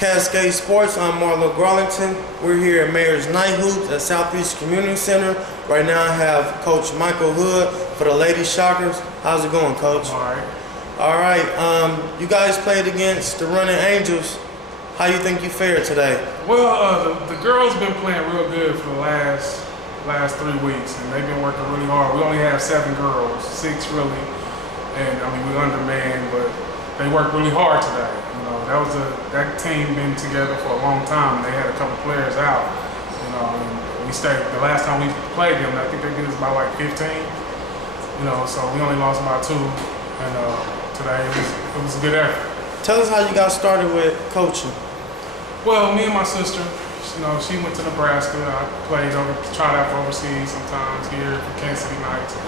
Cascade Sports. I'm Marlo Garlington. We're here at Mayor's Night Hoops at Southeast Community Center. Right now I have Coach Michael Hood for the Lady Shockers. How's it going, Coach? All right. You guys played against the Running Angels. How you think you fared today? Well, the girls been playing real good for the last 3 weeks, and they've been working really hard. We only have 7 girls, 6 really, and I mean we're undermanned, but they worked really hard today. You know, that team been together for a long time, and they had a couple players out. You know, and we stayed. The last time we played them, I think they did us about like 15. You know, so we only lost by 2, and today it was a good effort. Tell us how you got started with coaching. Well, me and my sister, you know, she went to Nebraska. I tried out for overseas sometimes here for Kansas City Knights.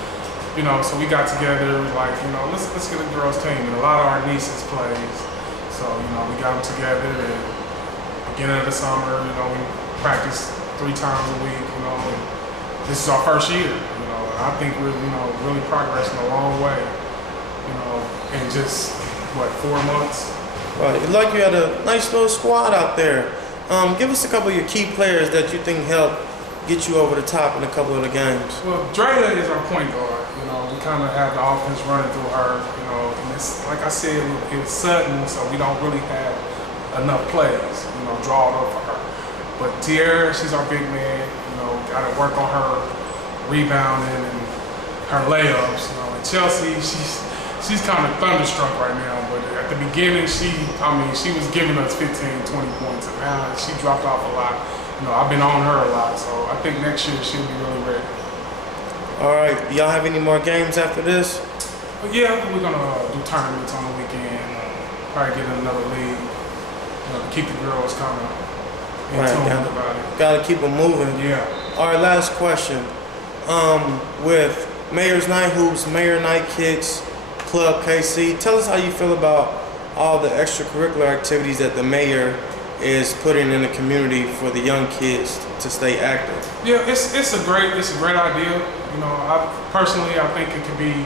You know, so we got together, like, you know, let's get a girls team. And a lot of our nieces plays. So, you know, we got them together, and beginning of the summer, you know, we practice 3 times a week, you know, and this is our first year, you know, and I think we're, you know, really progressing a long way, you know, in just, what, 4 months? Right. It's like you had a nice little squad out there. Give us a couple of your key players that you think helped get you over the top in a couple of the games. Well, Drayla is our point guard. You know, we kind of have the offense running through her. You know, and it's like I said, it's sudden, so we don't really have enough plays. You know, drawn up for her. But Tierra, she's our big man. You know, got to work on her rebounding and her layups. You know, and Chelsea, she's kind of thunderstruck right now, but at the beginning, she was giving us 15, 20 points, and now she dropped off a lot. You know, I've been on her a lot, so I think next year she'll be really ready. All right, do y'all have any more games after this? But yeah, we're gonna do tournaments on the weekend, probably get in another league, you know, to keep the girls kind of in tune about it. Gotta keep them moving. Yeah. All right, last question. With Mayor's Night Hoops, Mayor Night Kicks, Club KC, tell us how you feel about all the extracurricular activities that the mayor is putting in the community for the young kids to stay active. Yeah, it's a great idea. You know, I think it could be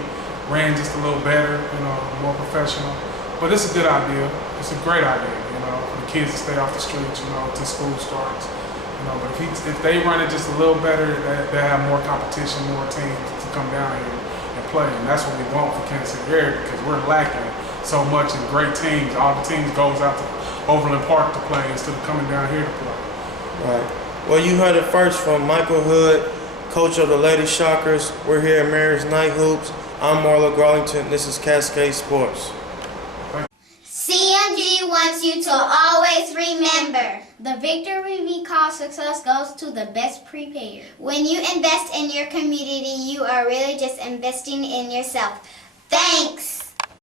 ran just a little better, you know, more professional. But it's a good idea. It's a great idea, you know, for the kids to stay off the streets, you know, till school starts. You know, but if they run it just a little better, they have more competition, more teams to come down here and play, and that's what we want for Kansas City area, because we're lacking so much in great teams. All the teams goes out to Overland Park to play instead of coming down here to play. Right. Well, you heard it first from Michael Hood, coach of the Lady Shockers. We're here at Mayor's Night Hoops. I'm Marlo Garlington. This is Cascade Sports. CMG wants you to always remember, the victory we call success goes to the best prepared. When you invest in your community, you are really just investing in yourself. Thanks.